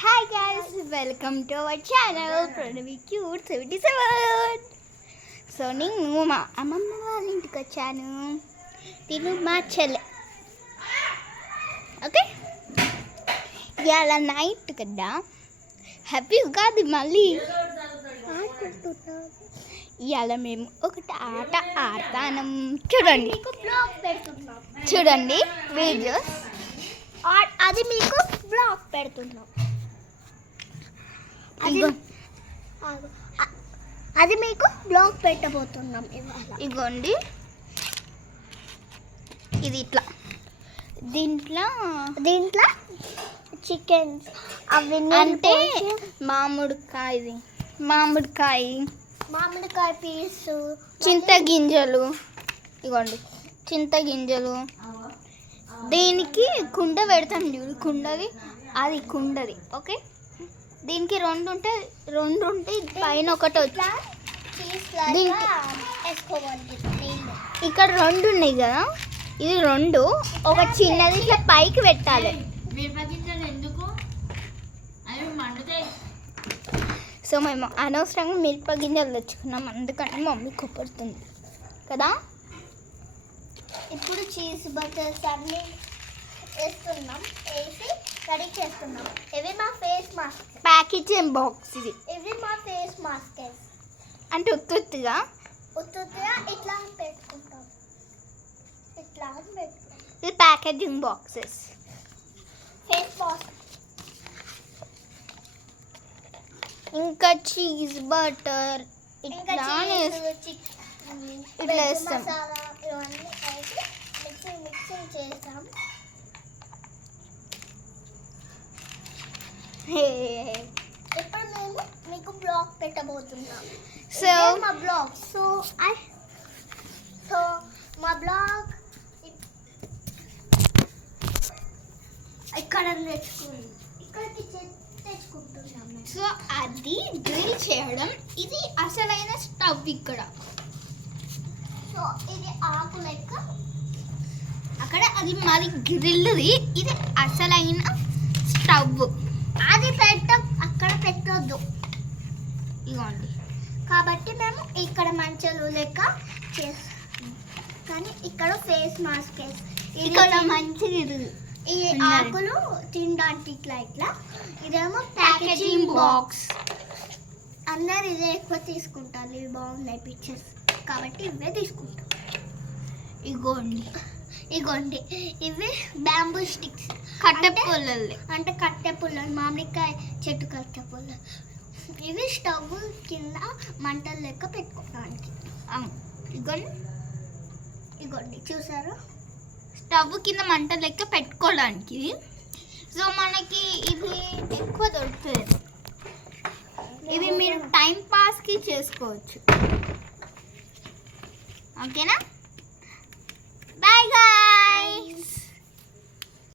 Hi guys, welcome to our channel Pranavi Cute 77. So నేను మా అమ్మమ్మ వాళ్ళ ఇంటికి వచ్చాను. తిను మా చెల్లె. ఓకే, ఇవాళ నైట్ కదా, హ్యాపీ ఉగాది. మళ్ళీ ఇవాళ మేము ఒకటి ఆట ఆడతాను. చూడండి వీడియోస్. అది మీకు బ్లాగ్ పెడుతున్నాం. అది మీకు బ్లాగ్ పెట్టబోతున్నాం ఇవాళ. ఇగోండి, ఇది ఇట్లా దీంట్లో చికెన్ అవి అంటే మామిడికాయ పీసు, చింతగింజలు. ఇగోండి చింతగింజలు. దీనికి కుండ పెడతాం చూడు, కుండది. ఓకే, దీనికి రెండు ఉంటాయి, పైన ఒకటి వచ్చి ఇక్కడ రెండు ఉన్నాయి కదా, ఇది రెండు. ఒక చిన్నది ఇట్లా పైకి పెట్టాలి. సో మేము అనవసరంగా మిరప గింజలు తెచ్చుకున్నాం, అందుకని మమ్మీ కొప్పడుతుంది కదా. ఇప్పుడు చీజ్ బటర్స్ అన్నీ వేస్తున్నాం, వేసి రెడీ చేస్తున్నాం. ఇవి మా ఫేస్ మాస్క్, ప్యాకేజింగ్ బాక్స్. ఇవి మా ఫేస్ మాస్క్ అంటే ఉత్తుగా ఇట్లా పెట్టుకుంటాం. ఇది ప్యాకేజింగ్ బాక్సెస్. ఫేస్ మాస్క్, ఇంకా చీజ్ బటర్ ఇట్లా వేస్తాం. మసాలా ఇవన్నీ వేసి మిక్సింగ్ చేస్తాం. ఇప్పుడు మేము మీకు బ్లాగ్ పెట్టబోతున్నాం. సో మా బ్లాగ్ మా బ్లాగ్ ఇక్కడ ఇక్కడికి తెచ్చుకుంటున్నాం. సో అది డ్రిల్ చేయడం, ఇది అసలైన స్టవ్ ఇక్కడ. సో ఇది ఆకు లెక్క, అక్కడ అది మాది గ్రిల్ది, ఇది అసలైన స్టవ్. అది అక్కడ పెట్టొద్దు. ఇవ్వండి, కాబట్టి మేము ఇక్కడ మంచలు లెక్క చేస్తాం. కానీ ఇక్కడ ఫేస్ మాస్క్ ఇక్కడ మంచిగా ఈ ఆకులు తినడానికి ఇట్లా. ఇదేమో ప్యాకేజింగ్ బాక్స్. అందరు ఇదే ఎక్కువ తీసుకుంటారు, ఇవి బాగున్నాయి పిక్చర్స్ కాబట్టి ఇవే తీసుకుంటాం. ఇగోండి ఇవి బ్యాంబూ స్టిక్స్, కట్టె పుల్లలు. అంటే కట్టె పుల్లలు, మామిడికాయ చెట్టు కట్టె పుల్లలు. ఇవి స్టవ్ కింద మంటలు లెక్క పెట్టుకోవడానికి. ఇగోండి చూసారా, స్టవ్ కింద మంట లెక్క పెట్టుకోవడానికి. సో మనకి ఇది ఎక్కువ దొరుకుతుంది, ఇవి మీరు టైం పాస్కి చేసుకోవచ్చు. ఓకేనా, బాయ్ గాయ్స్.